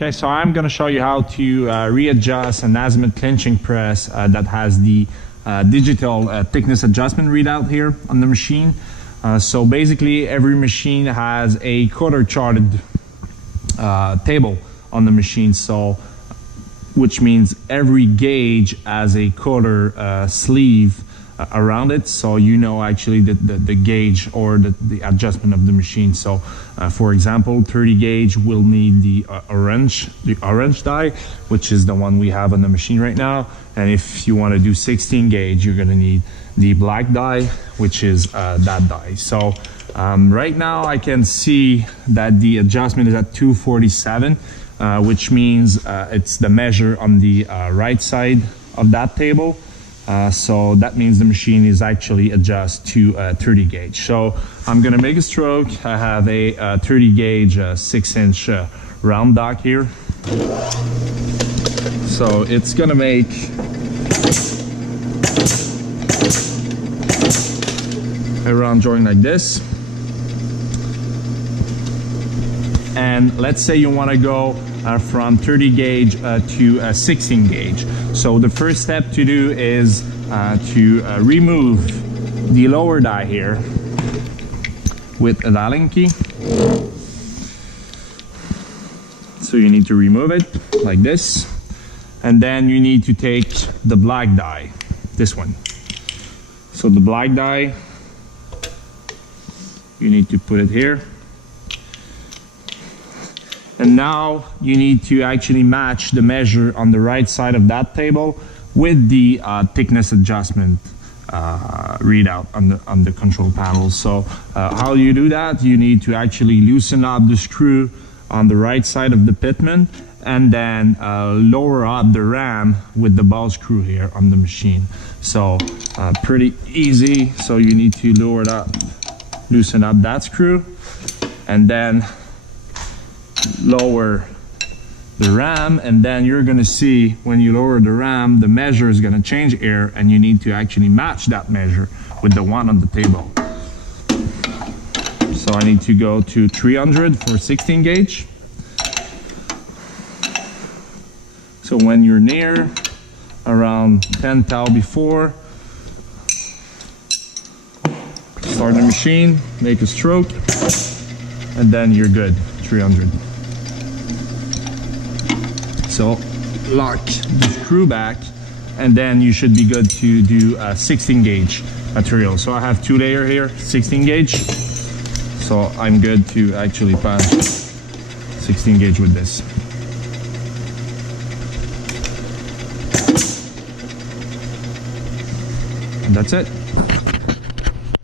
Okay, so I'm going to show you how to readjust an Azimuth Clinching press that has the digital thickness adjustment readout here on the machine. So basically every machine has a quarter charted table on the machine, so which means every gauge has a quarter sleeve around it, so you know actually the gauge or the adjustment of the machine. So for example, 30 gauge will need the orange die, which is the one we have on the machine right now. And if you want to do 16 gauge, you're going to need the black die, which is that die. So right now I can see that the adjustment is at 247, which means it's the measure on the right side of that table. So that means the machine is actually adjust to 30 gauge. So I'm gonna make a stroke. I have a 30 gauge 6-inch round dock here. So it's gonna make a round joint like this. And let's say you want to go from 30 gauge to 16 gauge. So the first step to do is to remove the lower die here with an Allen key. So you need to remove it like this, and then you need to take the black die, this one. So the black die, you need to put it here. And now you need to actually match the measure on the right side of that table with the thickness adjustment readout on the control panel. So how you do that? You need to actually loosen up the screw on the right side of the pitman and then lower up the ram with the ball screw here on the machine. So pretty easy. So you need to lower it up, loosen up that screw, and then lower the ram, and then you're going to see when you lower the ram, the measure is going to change here, and you need to actually match that measure with the one on the table. So I need to go to 300 for 16 gauge. So when you're near around 10 thou before, start the machine, make a stroke, and then you're good. 300. So lock the screw back, and then you should be good to do 16 gauge material. So I have 2 layer here, 16 gauge. So I'm good to actually pass 16 gauge with this. And that's it.